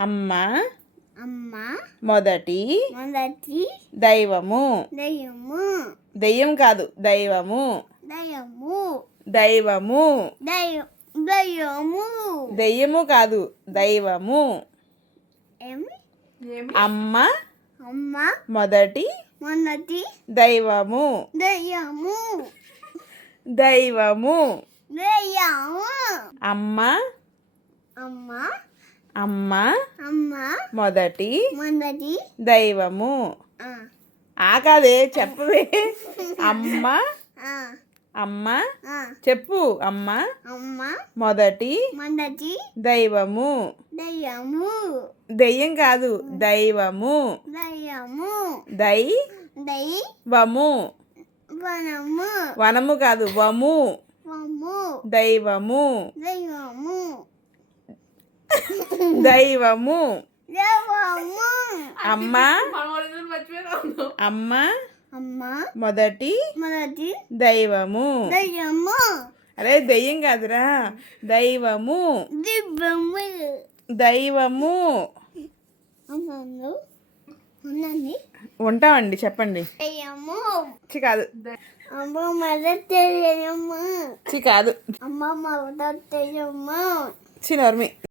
అమ్మ అమ్మ మొదటి మొదటి దైవము. దయ్యము దెయ్యం కాదు, దైవము. దయ్యము దైవము. దయ్యము దెయ్యము కాదు, దైవము. ఏమి అమ్మ అమ్మ మొదటి మొదటి దైవము. దయ్యము దైవము. దయ్యము అమ్మ అమ్మ అమ్మ అమ్మ మొదటి మొదటి దైవము. ఆ ఆ కాదే, చెప్పవే. అమ్మ ఆ అమ్మ ఆ చెప్పు. అమ్మ అమ్మ మొదటి మొదటి దైవము. దయ్యము దెయ్యం కాదు, దైవము. దయ్యము దైవము. వనము వనము కాదు, వము. వము దైవము. దయ్యము దైవము. దయ్యము అమ్మ అమ్మ అమ్మ మొదటి మొదటి దైవము. దయ్యము అరే దెయ్యం కాదురా, దైవము. దివ్యము దైవము. అమ్మను ఉన్నది ఉంటామండి, చెప్పండి. దయ్యము కాదు, అమ్మ మొదటి దయ్యము కాదు. అమ్మ మొదటి దయ్యము చిన్నోర్మి.